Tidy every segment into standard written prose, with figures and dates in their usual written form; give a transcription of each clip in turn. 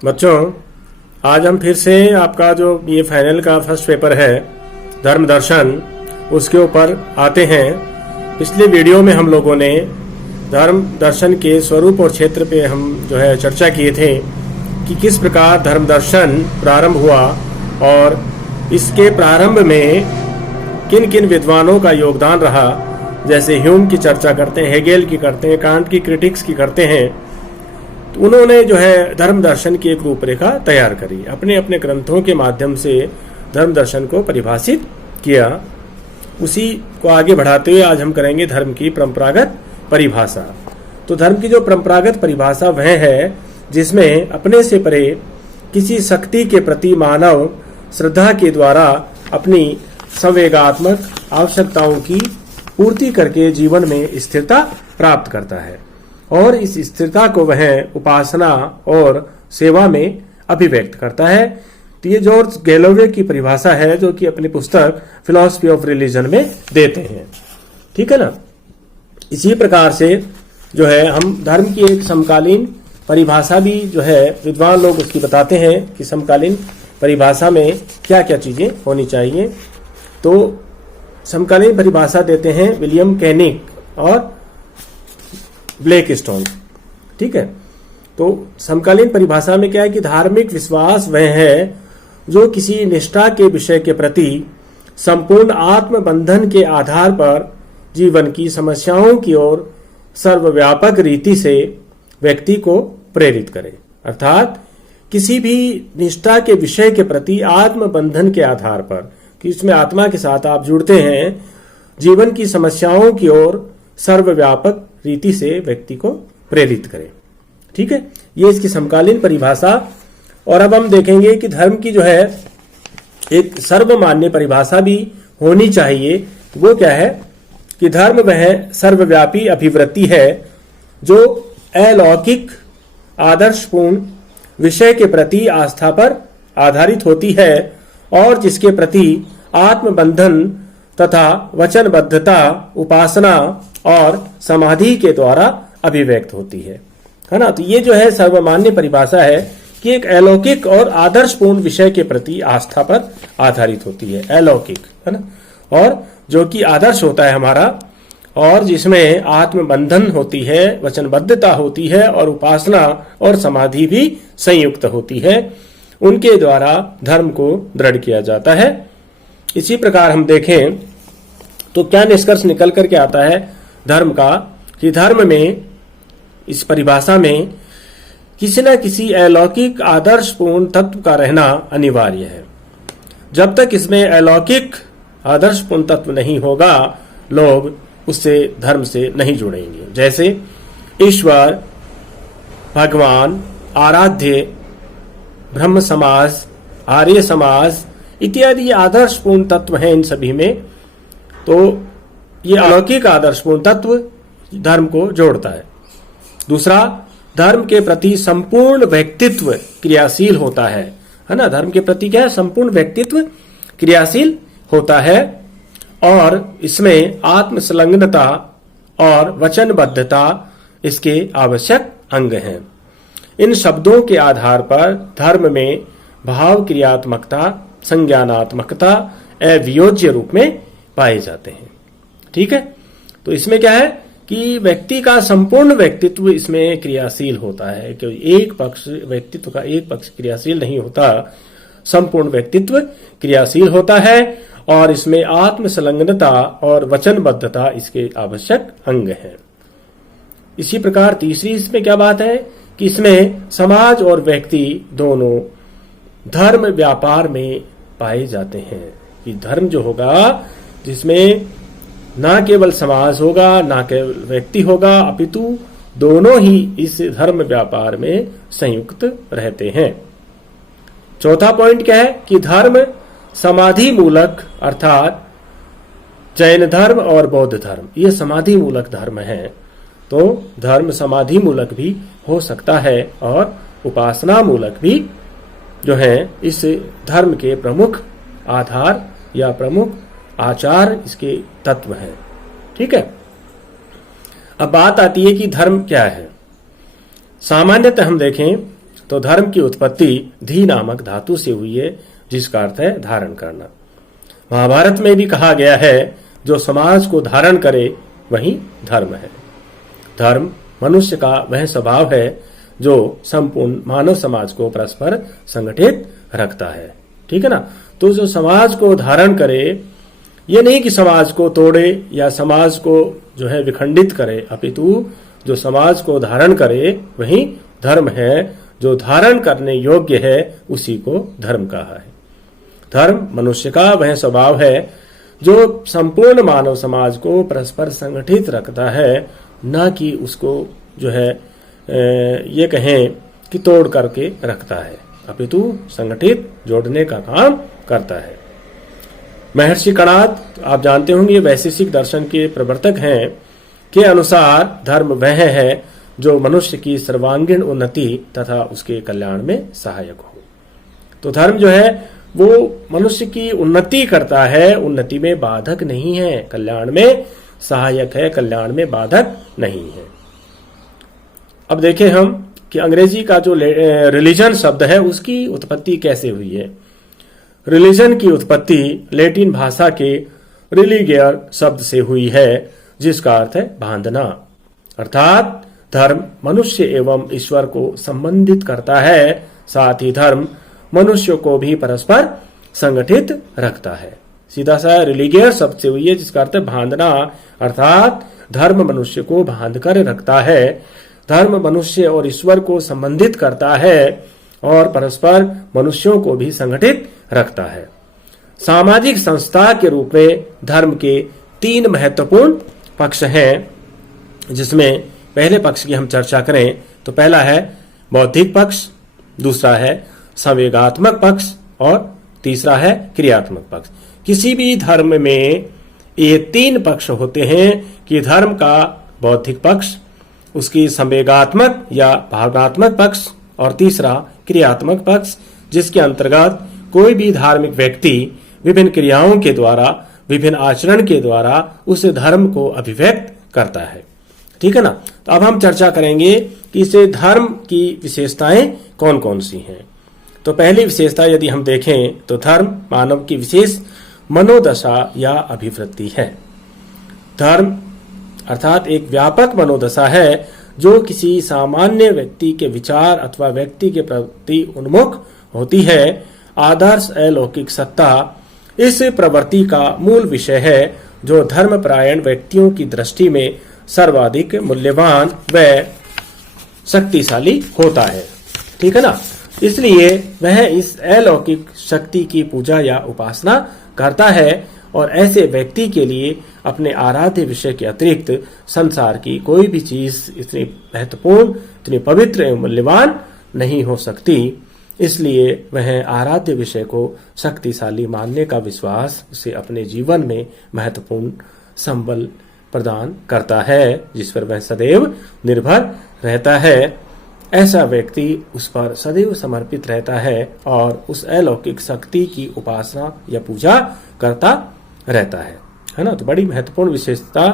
बच्चों, आज हम फिर से आपका जो ये फाइनल का फर्स्ट पेपर है धर्म दर्शन, उसके ऊपर आते हैं। पिछले वीडियो में हम लोगों ने धर्म दर्शन के स्वरूप और क्षेत्र पे हम जो है चर्चा किए थे कि किस प्रकार धर्म दर्शन प्रारंभ हुआ और इसके प्रारंभ में किन किन विद्वानों का योगदान रहा। जैसे ह्यूम की चर्चा करते हैं, हेगेल की करते हैं, कांट की क्रिटिक्स की करते हैं। तो उन्होंने जो है धर्म दर्शन की एक रूपरेखा तैयार करी, अपने अपने ग्रंथों के माध्यम से धर्म दर्शन को परिभाषित किया। उसी को आगे बढ़ाते हुए आज हम करेंगे धर्म की परंपरागत परिभाषा। तो धर्म की जो परंपरागत परिभाषा वह है जिसमें अपने से परे किसी शक्ति के प्रति मानव श्रद्धा के द्वारा अपनी संवेगात्मक आवश्यकताओं की पूर्ति करके जीवन में स्थिरता प्राप्त करता है और इस स्थिरता को वह उपासना और सेवा में अभिव्यक्त करता है। तो ये जॉर्ज गैलोवे की परिभाषा है जो कि अपनी पुस्तक फिलॉसफी ऑफ रिलीजन में देते हैं। ठीक है ना। इसी प्रकार से जो है हम धर्म की एक समकालीन परिभाषा भी जो है विद्वान लोग उसकी बताते हैं कि समकालीन परिभाषा में क्या क्या चीजें होनी चाहिए। तो समकालीन परिभाषा देते हैं विलियम कैनिक और ब्लेक स्टोन। ठीक है। तो समकालीन परिभाषा में क्या है कि धार्मिक विश्वास वह है जो किसी निष्ठा के विषय के प्रति संपूर्ण आत्मबंधन के आधार पर जीवन की समस्याओं की ओर सर्वव्यापक रीति से व्यक्ति को प्रेरित करे। अर्थात किसी भी निष्ठा के विषय के प्रति आत्मबंधन के आधार पर कि इसमें आत्मा के साथ आप जुड़ते हैं, जीवन की समस्याओं की ओर सर्वव्यापक रीति से व्यक्ति को प्रेरित करे। ठीक है, ये इसकी समकालीन परिभाषा। और अब हम देखेंगे कि धर्म की जो है एक सर्वमान्य परिभाषा भी होनी चाहिए। वो क्या है कि धर्म वह सर्वव्यापी अभिवृत्ति है जो अलौकिक आदर्शपूर्ण विषय के प्रति आस्था पर आधारित होती है और जिसके प्रति आत्मबंधन तथा वचनबद्धता उपासना और समाधि के द्वारा अभिव्यक्त होती है ना। तो ये जो है सर्वमान्य परिभाषा है कि एक अलौकिक और आदर्शपूर्ण विषय के प्रति आस्था पर आधारित होती है, अलौकिक है ना, और जो कि आदर्श होता है हमारा और जिसमें आत्मबंधन होती है, वचनबद्धता होती है और उपासना और समाधि भी संयुक्त होती है। उनके द्वारा धर्म को दृढ़ किया जाता है। इसी प्रकार हम देखें तो क्या निष्कर्ष निकल करके आता है धर्म का कि धर्म में इस परिभाषा में किसी न किसी अलौकिक आदर्शपूर्ण तत्व का रहना अनिवार्य है। जब तक इसमें अलौकिक आदर्शपूर्ण तत्व नहीं होगा लोग उससे धर्म से नहीं जुड़ेंगे। जैसे ईश्वर, भगवान, आराध्य, ब्रह्म समाज, आर्य समाज इत्यादि आदर्शपूर्ण तत्व हैं इन सभी में। तो ये अलौकिक आदर्शपूर्ण तत्व धर्म को जोड़ता है। दूसरा, धर्म के प्रति संपूर्ण व्यक्तित्व क्रियाशील होता है ना। धर्म के प्रति क्या है? संपूर्ण व्यक्तित्व क्रियाशील होता है और इसमें आत्मसंलग्नता और वचनबद्धता इसके आवश्यक अंग हैं। इन शब्दों के आधार पर धर्म में भाव क्रियात्मकता, संज्ञानात्मकता अवियोज्य रूप में पाए जाते हैं। ठीक है। तो इसमें क्या है कि व्यक्ति का संपूर्ण व्यक्तित्व इसमें क्रियाशील होता है कि एक पक्ष व्यक्तित्व का एक पक्ष क्रियाशील नहीं होता, संपूर्ण व्यक्तित्व क्रियाशील होता है और इसमें आत्मसंलग्नता और वचनबद्धता इसके आवश्यक अंग हैं। इसी प्रकार तीसरी इसमें क्या बात है कि इसमें समाज और व्यक्ति दोनों धर्म व्यापार में पाए जाते हैं। कि धर्म जो होगा जिसमें ना केवल समाज होगा, ना केवल व्यक्ति होगा, अपितु दोनों ही इस धर्म व्यापार में संयुक्त रहते हैं। चौथा पॉइंट क्या है कि धर्म समाधि मूलक अर्थात जैन धर्म और बौद्ध धर्म ये समाधि मूलक धर्म है। तो धर्म समाधि मूलक भी हो सकता है और उपासना मूलक भी जो है इस धर्म के प्रमुख आधार या प्रमुख आचार इसके तत्व हैं। ठीक है। अब बात आती है कि धर्म क्या है। सामान्यतः हम देखें तो धर्म की उत्पत्ति धी नामक धातु से हुई है, जिसका अर्थ है धारण करना। महाभारत में भी कहा गया है, जो समाज को धारण करे वही धर्म है। धर्म मनुष्य का वह स्वभाव है जो संपूर्ण मानव समाज को परस्पर संगठित रखता है। ठीक है ना। तो जो समाज को धारण करे, ये नहीं कि समाज को तोड़े या समाज को जो है विखंडित करे, अपितु जो समाज को धारण करे वही धर्म है। जो धारण करने योग्य है उसी को धर्म कहा है। धर्म मनुष्य का वह स्वभाव है जो संपूर्ण मानव समाज को परस्पर संगठित रखता है, न कि उसको जो है ये कहें कि तोड़ करके रखता है, अपितु संगठित जोड़ने का काम करता है। महर्षि कणाद, आप जानते होंगे, वैशेषिक दर्शन के प्रवर्तक हैं, के अनुसार धर्म वह है जो मनुष्य की सर्वांगीण उन्नति तथा उसके कल्याण में सहायक हो। तो धर्म जो है वो मनुष्य की उन्नति करता है, उन्नति में बाधक नहीं है, कल्याण में सहायक है, कल्याण में बाधक नहीं है। अब देखें हम कि अंग्रेजी का जो रिलीजन शब्द है उसकी उत्पत्ति कैसे हुई है। रिलीजन की उत्पत्ति लैटिन भाषा के रिलीगियर शब्द से हुई है, जिसका अर्थ है बांधना। अर्थात धर्म मनुष्य एवं ईश्वर को संबंधित करता है, साथ ही धर्म मनुष्य को भी परस्पर संगठित रखता है। सीधा सा रिलीगियर शब्द से हुई है, जिसका अर्थ है बांधना। अर्थात धर्म मनुष्य को बांध कर रखता है, धर्म मनुष्य और ईश्वर को संबंधित करता है और परस्पर मनुष्यों को भी संगठित रखता है। सामाजिक संस्था के रूप में धर्म के 3 महत्वपूर्ण पक्ष हैं, जिसमें पहले पक्ष की हम चर्चा करें तो पहला है बौद्धिक पक्ष, दूसरा है संवेगात्मक पक्ष और तीसरा है क्रियात्मक पक्ष। किसी भी धर्म में ये 3 पक्ष होते हैं कि धर्म का बौद्धिक पक्ष, उसकी संवेगात्मक या भावनात्मक पक्ष और तीसरा क्रियात्मक पक्ष, जिसके अंतर्गत कोई भी धार्मिक व्यक्ति विभिन्न क्रियाओं के द्वारा, विभिन्न आचरण के द्वारा उस धर्म को अभिव्यक्त करता है। ठीक है ना। तो अब हम चर्चा करेंगे कि इस धर्म की विशेषताएं कौन कौन सी हैं। तो पहली विशेषता यदि हम देखें तो धर्म मानव की विशेष मनोदशा या अभिवृत्ति है। धर्म अर्थात एक व्यापक मनोदशा है जो किसी सामान्य व्यक्ति के विचार अथवा व्यक्ति के प्रति उन्मुख होती है। आदर्श अलौकिक सत्ता इस प्रवृत्ति का मूल विषय है, जो धर्मपरायण व्यक्तियों की दृष्टि में सर्वाधिक मूल्यवान व शक्तिशाली होता है। ठीक है ना। इसलिए वह इस अलौकिक शक्ति की पूजा या उपासना करता है और ऐसे व्यक्ति के लिए अपने आराध्य विषय के अतिरिक्त संसार की कोई भी चीज इतनी महत्वपूर्ण, इतनी पवित्र एवं मूल्यवान नहीं हो सकती। इसलिए वह आराध्य विषय को शक्तिशाली मानने का विश्वास उसे अपने जीवन में महत्वपूर्ण संबल प्रदान करता है, जिस पर वह सदैव निर्भर रहता है। ऐसा व्यक्ति उस पर सदैव समर्पित रहता है और उस अलौकिक शक्ति की उपासना या पूजा करता रहता है ना। तो बड़ी महत्वपूर्ण विशेषता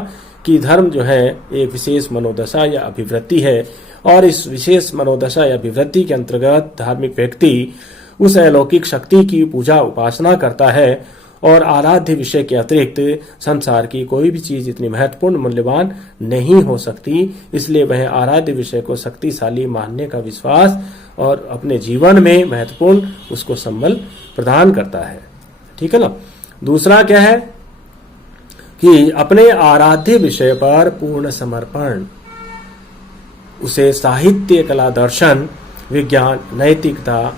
कि धर्म जो है एक विशेष मनोदशा या अभिवृत्ति है और इस विशेष मनोदशा या अभिवृत्ति के अंतर्गत धार्मिक व्यक्ति उस अलौकिक शक्ति की पूजा उपासना करता है और आराध्य विषय के अतिरिक्त संसार की कोई भी चीज इतनी महत्वपूर्ण मूल्यवान नहीं हो सकती। इसलिए वह आराध्य विषय को शक्तिशाली मानने का विश्वास और अपने जीवन में महत्वपूर्ण उसको संबल प्रदान करता है। ठीक है ना। दूसरा क्या है कि अपने आराध्य विषय पर पूर्ण समर्पण उसे साहित्य, कला, दर्शन, विज्ञान, नैतिकता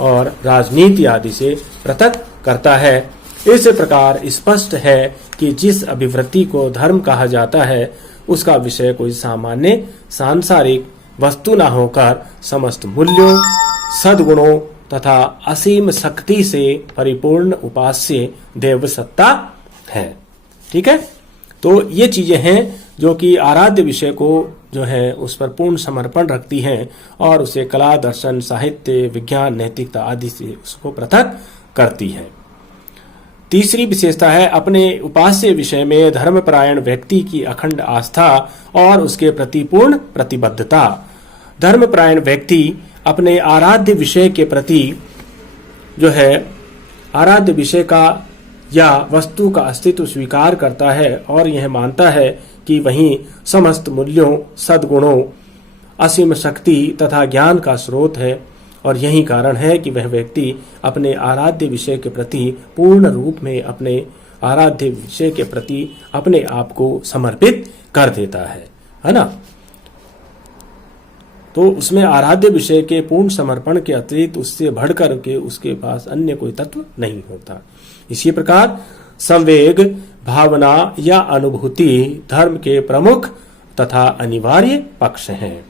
और राजनीति आदि से पृथक करता है। इस प्रकार स्पष्ट है कि जिस अभिवृत्ति को धर्म कहा जाता है उसका विषय कोई सामान्य सांसारिक वस्तु न होकर समस्त मूल्यों, सद्गुणों तथा असीम शक्ति से परिपूर्ण उपास्य देव सत्ता है। ठीक है। तो ये चीजें हैं जो कि आराध्य विषय को जो है उस पर पूर्ण समर्पण रखती हैं और उसे कला, दर्शन, साहित्य, विज्ञान, नैतिकता आदि से उसको पृथक करती है। तीसरी विशेषता है अपने उपास्य विषय में धर्मपरायण व्यक्ति की अखंड आस्था और उसके प्रति पूर्ण प्रतिबद्धता। धर्मपरायण व्यक्ति अपने आराध्य विषय के प्रति जो है आराध्य विषय का या वस्तु का अस्तित्व स्वीकार करता है और यह मानता है कि वही समस्त मूल्यों, सद्गुणों, असीम शक्ति तथा ज्ञान का स्रोत है और यही कारण है कि वह व्यक्ति अपने आराध्य विषय के प्रति पूर्ण रूप में अपने आराध्य विषय के प्रति अपने आप को समर्पित कर देता है ना। तो उसमें आराध्य विषय के पूर्ण समर्पण के अतिरिक्त उससे बढ़कर के उसके पास अन्य कोई तत्व नहीं होता। इसी प्रकार संवेग, भावना या अनुभूति धर्म के प्रमुख तथा अनिवार्य पक्ष हैं।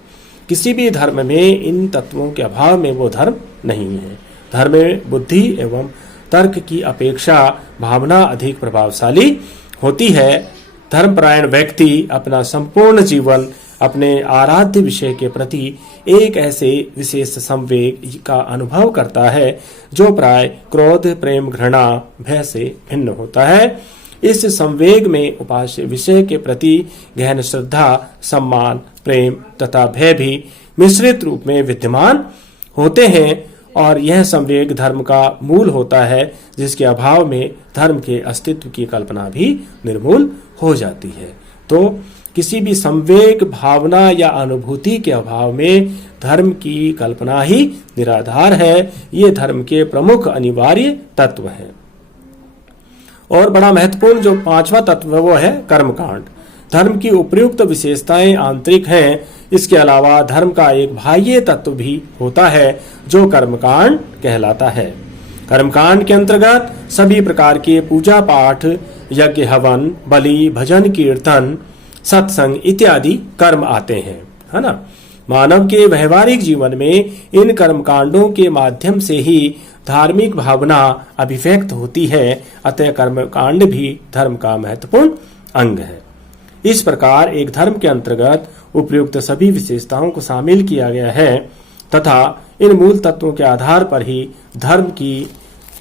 किसी भी धर्म में इन तत्वों के अभाव में वो धर्म नहीं है। धर्म में बुद्धि एवं तर्क की अपेक्षा भावना अधिक प्रभावशाली होती है। धर्मपरायण व्यक्ति अपना संपूर्ण जीवन अपने आराध्य विषय के प्रति एक ऐसे विशेष संवेग का अनुभव करता है जो प्राय क्रोध, प्रेम, घृणा, भय से भिन्न होता है। इस संवेग में उपास्य विषय के प्रति गहन श्रद्धा, सम्मान, प्रेम तथा भय भी मिश्रित रूप में विद्यमान होते हैं और यह संवेग धर्म का मूल होता है, जिसके अभाव में धर्म के अस्तित्व की कल्पना भी निर्मूल हो जाती है। तो किसी भी संवेग, भावना या अनुभूति के अभाव में धर्म की कल्पना ही निराधार है। ये धर्म के प्रमुख अनिवार्य तत्व हैं। और बड़ा महत्वपूर्ण जो पांचवा तत्व है वो है कर्मकांड। धर्म की उपयुक्त विशेषताएं आंतरिक हैं। इसके अलावा धर्म का एक बाह्य तत्व भी होता है जो कर्मकांड कहलाता है। कर्मकांड के अंतर्गत सभी प्रकार के पूजा पाठ, यज्ञ, हवन, बलि, भजन, कीर्तन, सत्संग इत्यादि कर्म आते हैं, है ना। मानव के व्यवहारिक जीवन में इन कर्मकांडों के माध्यम से ही धार्मिक भावना अभिव्यक्त होती है। अतः कर्मकांड भी धर्म का महत्वपूर्ण अंग है। इस प्रकार एक धर्म के अंतर्गत उपयुक्त सभी विशेषताओं को शामिल किया गया है तथा इन मूल तत्वों के आधार पर ही धर्म की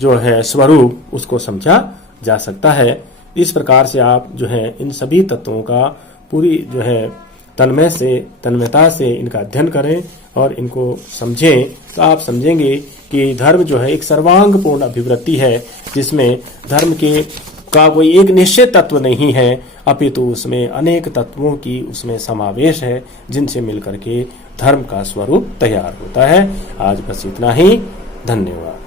जो है स्वरूप उसको समझा जा सकता है। इस प्रकार से आप जो है इन सभी तत्वों का पूरी जो है तन्मयता से इनका अध्ययन करें और इनको समझें तो आप समझेंगे कि धर्म जो है एक सर्वांगपूर्ण अभिवृत्ति है, जिसमें धर्म के का कोई एक निश्चित तत्व नहीं है, अपितु उसमें अनेक तत्वों की उसमें समावेश है, जिनसे मिलकर के धर्म का स्वरूप तैयार होता है। आज बस इतना ही। धन्यवाद।